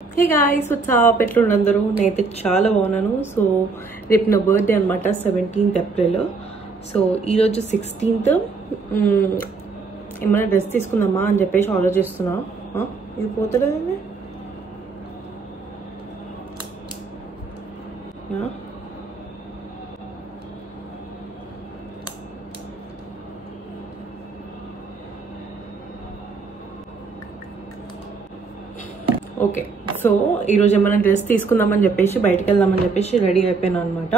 Hey guys, what's up? ఎట్లున్నారు? నేనైతే చాలా బాగున్నాను. సో రేపు నా బర్త్డే అనమాట 17th April. సో ఈరోజు 16th. ఏమైనా డ్రెస్ తీసుకుందామా అని చెప్పేసి ఆలోచిస్తున్నా. ఇది పోతలేదండి. ఓకే, సో ఈరోజు ఏమైనా డ్రెస్ తీసుకుందామని చెప్పేసి బయటకు వెళ్దామని చెప్పేసి రెడీ అయిపోయాను అనమాట.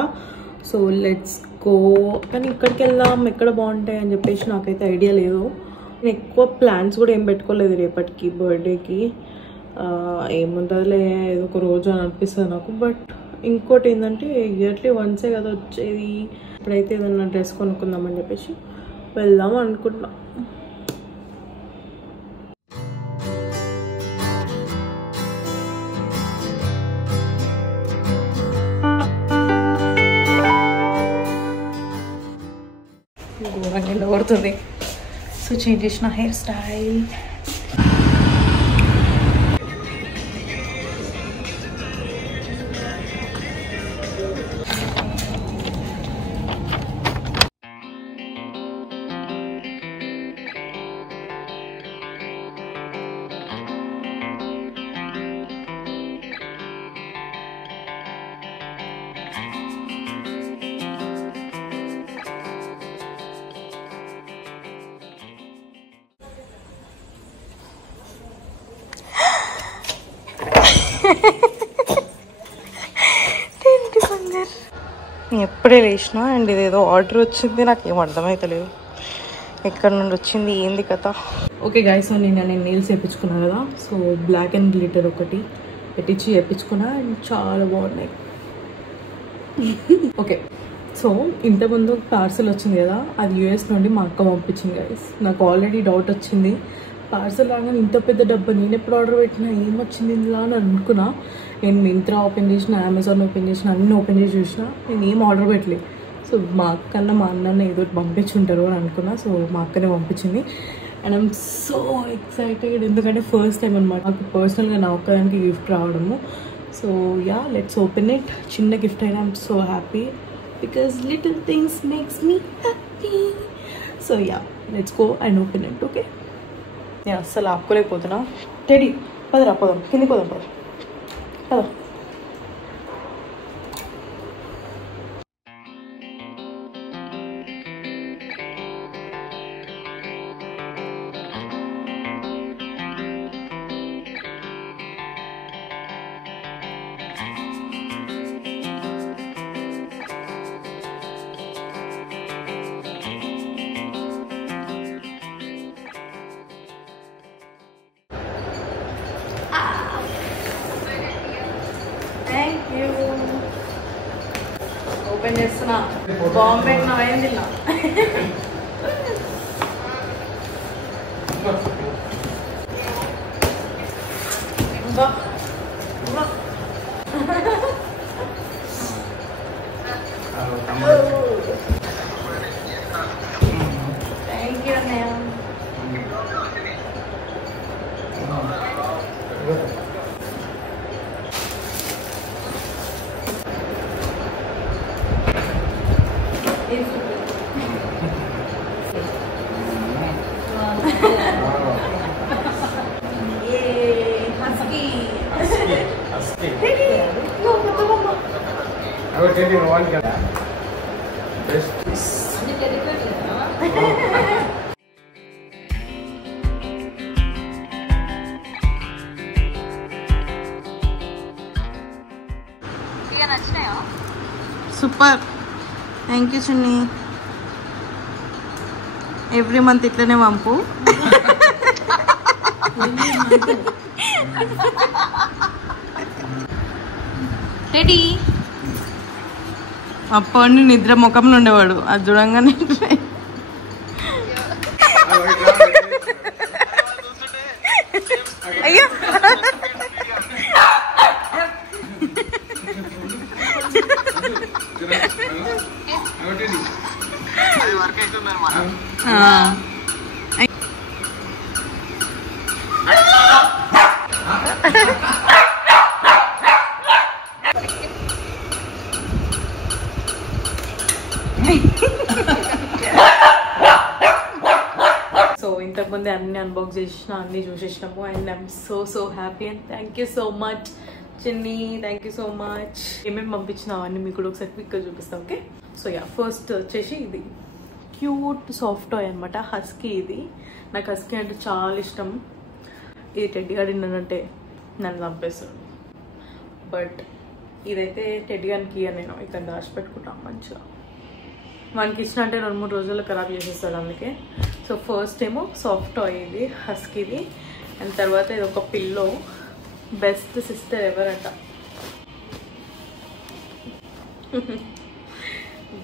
So let's go. కానీ ఇక్కడికి వెళ్దాం, ఎక్కడ బాగుంటాయి అని చెప్పేసి నాకైతే ఐడియా లేదు. నేను ఎక్కువ ప్లాన్స్ కూడా ఏం పెట్టుకోలేదు రేపటికి బర్త్డేకి. ఏముంటుందిలే ఏదో ఒక రోజు అని అనిపిస్తుంది నాకు. బట్ ఇంకోటి ఏంటంటే ఇయర్లీ వన్సే కదా వచ్చేది. ఇప్పుడైతే ఏదన్నా డ్రెస్ కొనుక్కుందామని చెప్పేసి వెళ్దాం అనుకుంటున్నా. ఘోరంగా ఎండ కొడుతుంది. సో చేంజ్ చేసిన హెయిర్ స్టైల్. ఎప్పుడే లేచినా అండ్ ఇదేదో ఆర్డర్ వచ్చింది, నాకు ఏం అర్థమవుతలేదు ఎక్కడి నుండి వచ్చింది ఏంది కథ. ఓకే గాయ్స్, సో నేను నెయిల్స్ వేయించుకున్నాను కదా. సో బ్లాక్ అండ్ గ్లిటర్ ఒకటి పెట్టించి వేయించుకున్నా అండ్ చాలా బాగున్నాయి. ఓకే, సో ఇంతకుముందు పార్సల్ వచ్చింది కదా, అది యూఎస్ నుండి మా అక్క పంపించింది గాయ్స్. నాకు ఆల్రెడీ డౌట్ వచ్చింది, పార్సల్ రాగానే ఇంత పెద్ద డబ్బా నేను ఎప్పుడు ఆర్డర్ పెట్టినా ఏమొచ్చింది ఇందులో అని అనుకున్నా. నేను మింత్రా ఓపెన్ చేసిన, అమెజాన్ ఓపెన్ చేసిన, అన్నీ ఓపెన్ చేసి చూసిన, నేను ఏం ఆర్డర్ పెట్టలేదు. సో మా అక్కన్న మా అన్న ఏదో పంపించుంటారు అని అనుకున్నా. సో మా అక్కనే పంపించింది అండ్ ఐఎమ్ సో ఎక్సైటెడ్. ఎందుకంటే ఫస్ట్ టైం అనమాట నాకు పర్సనల్గా నా ఒక్కదానికి గిఫ్ట్ రావడము. So yeah, let's open it. చిన్న గిఫ్ట్ అయినా I'm so happy because little things makes me happy. So yeah, let's go and open it. Okay, నేను అస్సలు ఆపుకోలేకపోతున్నా. టెడీ పదరా, పోదాం కింది పోదాం, పద పద. Thank you. ఓపెన్ చేస్తున్నా. బాంబే అయింది ఇలా. థ్యాంక్ యూ అన్నయ్య. సూపర్, థ్యాంక్ యూ చిన్ని. ఎవ్రీ మంత్ ఇట్లనే పంపు. రెడీ. అప్పటి నిద్ర ముఖంలో ఉండేవాడు, అది చూడంగానే అయ్యో ముందే అన్ని అన్బాక్స్ చేసిన, అన్ని చూసేసినాము. And I'm so happy and thank you so much Chinni, thank you so much. ఏమేమి పంపించినావు అన్నీ మీకు కూడా ఒకసారి క్విక్గా చూపిస్తాం. ఓకే, సో యా, ఫస్ట్ వచ్చేసి ఇది క్యూట్ సాఫ్ట్ టాయ్ అనమాట, హస్కీ. ఇది నాకు హస్కీ అంటే చాలా ఇష్టం. ఇది టెడ్డీ గార్డెన్ అంటే నన్ను చంపేస్తాడు. బట్ ఇదైతే టెడ్డీ గారికి నేను ఇక్కడ దాచిపెట్టుకుంటాను మంచిగా. మనకి ఇచ్చిన అంటే 2-3 రోజుల్లో ఖరాబ్ చేసేస్తాడు అందుకే. సో ఫస్ట్ ఏమో సాఫ్ట్ టాయ్ ఇది హస్కీది. అండ్ తర్వాత ఇది ఒక పిల్లో, బెస్ట్ సిస్టర్ ఎవర్ అంట.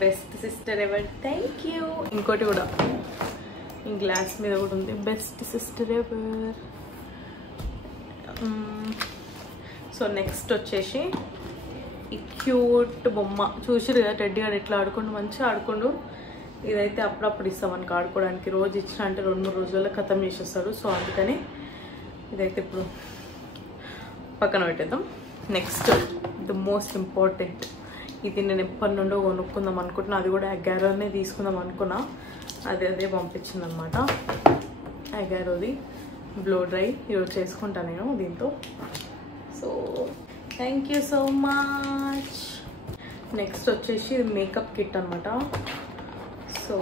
Best sister ever, thank you. ఇంకోటి కూడా ఈ గ్లాస్ మీద కూడా ఉంది, best sister ever. So next వచ్చేసి ఈ క్యూట్ బొమ్మ చూసిరు కదా, టెడ్డీ గారు ఎట్లా ఆడుకుంటూ మంచిగా ఆడుకుంటూ. ఇదైతే అప్పుడప్పుడు ఇస్తాం మనకు ఆడుకోవడానికి, రోజు ఇచ్చిన అంటే 2-3 రోజుల్లో ఖతం చేసేస్తాడు. సో అందుకని ఇదైతే ఇప్పుడు పక్కన పెట్టేద్దాం. నెక్స్ట్ ద మోస్ట్ ఇంపార్టెంట్, ఇది నేను ఎప్పటి నుండో కొనుక్కుందాం అనుకుంటున్నా. అది కూడా అగారోనే తీసుకుందాం అనుకున్నా, అదే పంపించింది అనమాట. అగారోది బ్లో డ్రై యూజ్ చేసుకుంటాను నేను దీంతో. So thank you so much. Next వచ్చేసి మేకప్ కిట్ అనమాట. సో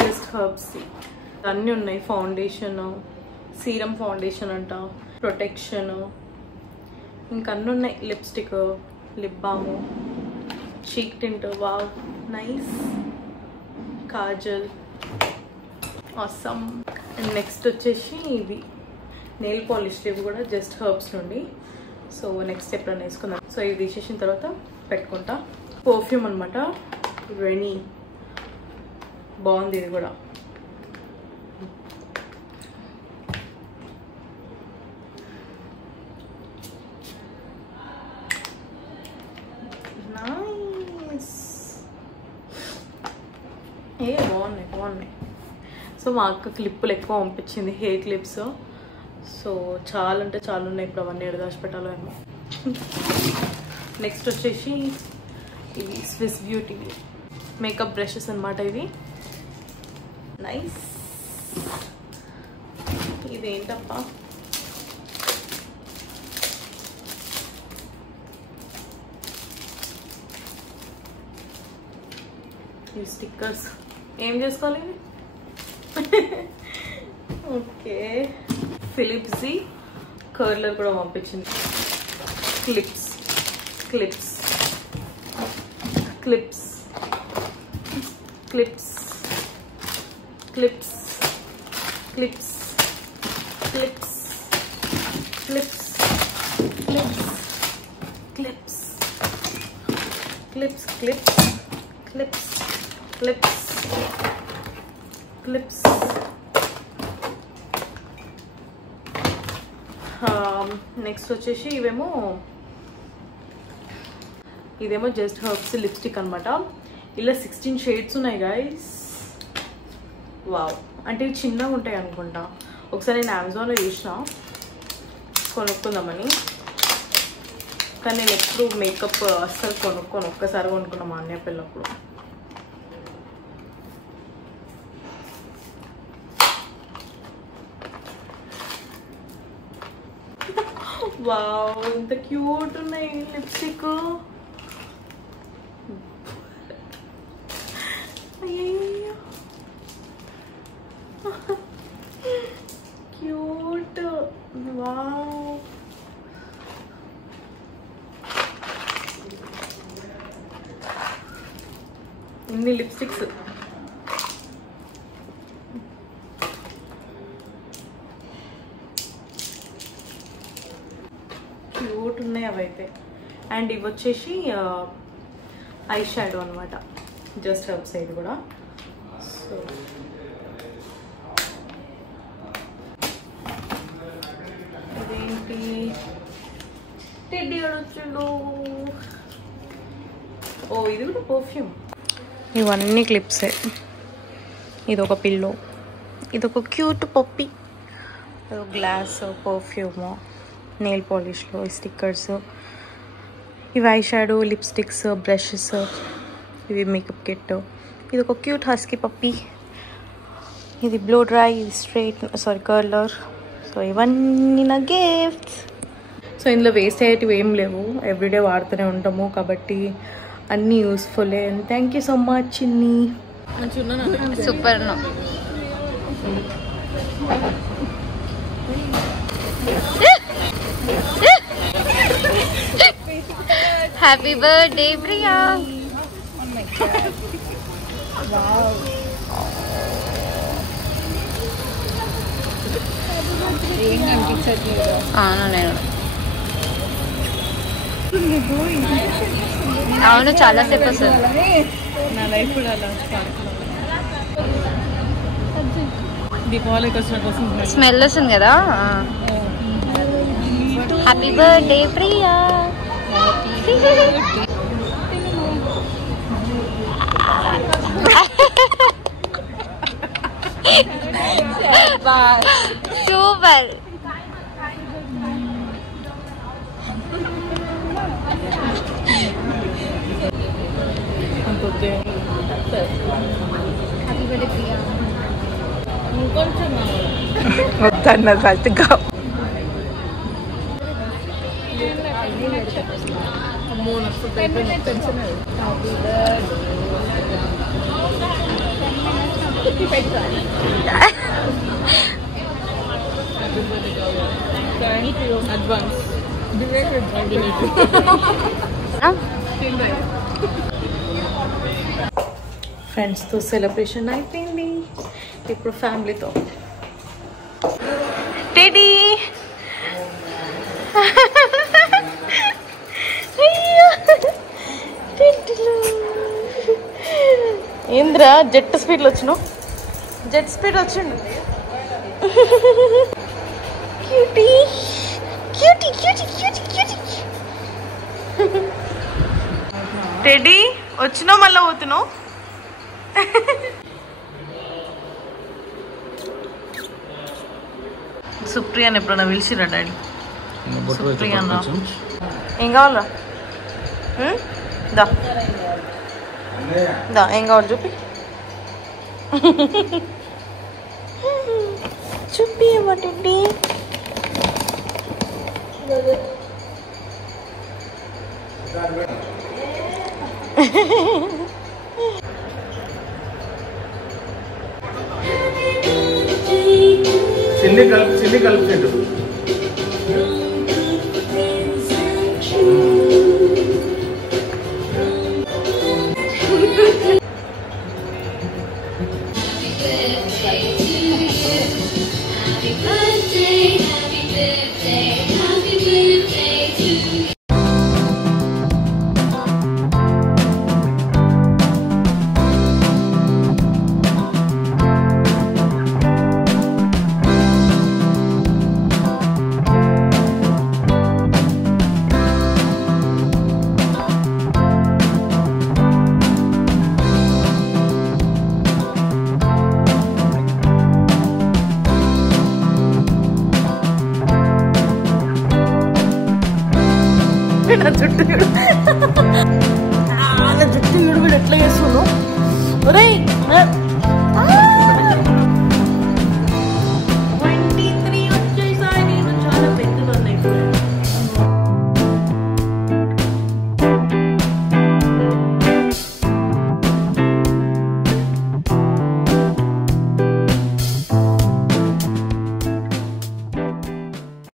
జస్ట్ హర్బ్స్ అన్నీ ఉన్నాయి. ఫౌండేషన్, సీరం ఫౌండేషన్ అంట, ప్రొటెక్షన్, ఇంకా అన్నీ ఉన్నాయి. Lipstick, lip balm, cheek tint, wow nice, kajal, awesome. And next వచ్చేసి ఇవి నెయిల్ పాలిష్, ఇవి కూడా జస్ట్ హర్బ్స్ నుండి. సో నెక్స్ట్ ఎప్పుడైనా వేసుకుందాం. సో ఇవి తీసేసిన తర్వాత పెట్టుకుంటా. పర్ఫ్యూమ్ అనమాట, రెనీ, బాగుంది ఇది కూడా. నైస్, బాగున్నాయి. సో మా అక్క క్లిప్పులు ఎక్కువ పంపించింది, హెయిర్ క్లిప్స్. సో చాలా అంటే చాలా ఉన్నాయి. ఇప్పుడు అవన్నీ దాచిపెట్టాలో ఏమో. నెక్స్ట్ వచ్చేసి ఇవి స్విస్ బ్యూటీ మేకప్ బ్రషెస్ అనమాట. ఇవి నైస్. ఇదేంటప్పా, ఈ స్టిక్కర్స్ ఏం చేసుకోవాలి? ఓకే, ఫిలిప్స్ కర్లర్ కూడా పంపించింది. Clips clips clips clips clips clips clips clips clips clips clips clips clips clips. Next వచ్చేసి ఇదేమో జస్ట్ హర్బ్స్ లిప్స్టిక్ అనమాట. ఇలా 16 షేడ్స్ ఉన్నాయి గైస్. వావ్, అంటే ఇవి చిన్నగా ఉంటాయి అనుకుంటా. ఒకసారి నేను అమెజాన్లో చూసిన కొనుక్కుందామని, కానీ నేను ఎప్పుడు మేకప్ అస్సలు కొనుక్కోను. ఒక్కసారి కొనుక్కున్నా మా అన్నయ్య పిల్లప్పుడు. వావ్, ఇంత క్యూట్ ఉన్నాయి లిప్స్టిక్. Cute, wow. ఇన్ని లిప్స్టిక్స్. క్యూట్ ఉన్నాయి అవైతే. అండ్ ఇవి వచ్చేసి ఐ షాడో అనమాట, జస్ట్ హెల్ప్ సైడ్ కూడా. సో ఇదేంటి, టెడ్డీ అడుగుతుండు. ఓ ఇది కూడా పర్ఫ్యూమ్. ఇవన్నీ క్లిప్సే. ఇదొక పిల్లో, ఇదొక క్యూట్ పప్పి, అదొక గ్లాస్, పర్ఫ్యూమ్, నెయిల్ పాలిష్లో స్టిక్కర్స్, ఇవి ఐ షాడో, లిప్స్టిక్స్, బ్రషెస్, ఇవి మేకప్ కిట్, ఇది ఒక క్యూట్ హస్కీ పప్పీ, ఇది బ్లో డ్రై, ఇది స్ట్రైట్ కర్లర్. సో ఇవన్నీ నా గిఫ్ట్స్. సో ఇందులో వేస్ట్ అయ్యేటివి ఏం లేవు, ఎవ్రీడే వాడుతూనే ఉంటాము కాబట్టి అన్నీ useful. And thank you so much చిన్ని. సూపర్. Happy birthday Priya. అవును చాలా సేపు వస్తుంది. నా లైఫ్ కూడా అలా దీపావళికి వచ్చినట్టు వస్తుంది, స్మెల్ వస్తుంది కదా. Happy birthday Priya. సూపర్. వద్దన్న గట్టిగా. అడ్వాన్స్ ఫ్రెండ్స్తో సెలబ్రేషన్ అయిపోయింది, ఇప్పుడు ఫ్యామిలీతో. టెడీ ఏంద్రా జెట్ స్పీడ్లో వచ్చినావు? జెట్ స్పీడ్ వచ్చిండు. Cutie cutie cutie cutie cutie. Teddy వచ్చినావు మళ్ళీ పోతున్నావు. సుప్రియాని ఎప్పుడన్నా పిలిచిరా డాడీ? సుప్రియా ఏం కావాలరా? దా దా, ఏం కావాలి చూపి. చూపి వాటి. చిల్లి కలుపుతాడు. నా జుట్టు చూడు, నా జుట్టు చూడు కూడా ఎట్లా చేస్తుంది.